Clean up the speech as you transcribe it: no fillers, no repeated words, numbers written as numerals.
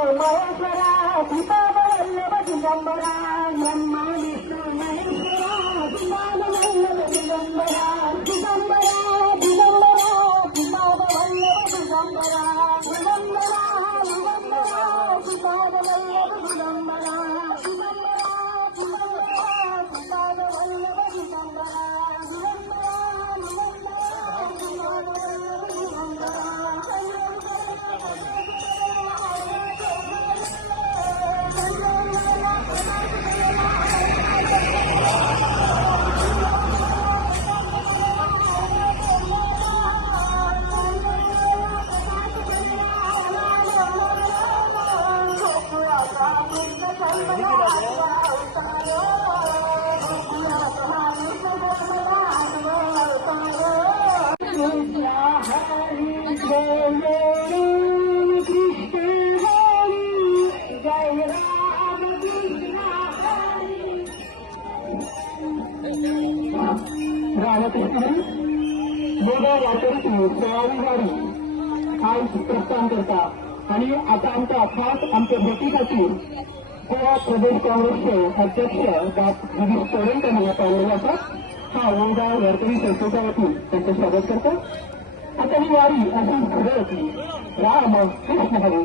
विष्णू महेश्वरा दीपावल्लभ दिगंबरा ब्रह्मा विष्णू महेश्वरा दीपावल्लभ दिगंबरा दिगंबरा दिगंबरा दीपावल्लभ दिगंबरा दिगंबरा दिगंबरा दीपावल्लभ दिगंबरा दिगंबरा दीपावल्लभ दिगंबरा मोठ्या यात्रेची सोळावी गाडी आज प्रस्थान करता आणि आता आमच्या खास आमच्या भेटीसाठी गोवा प्रदेश काँग्रेसचे अध्यक्ष गिरीश चोरेंकर यांनी पाहिलेला असा हा ओंगाव वारकरी संस्थेच्या वतीने त्यांचं स्वागत करतो. आता ही वारी अशी पुढे होती राम कृष्ण हरी.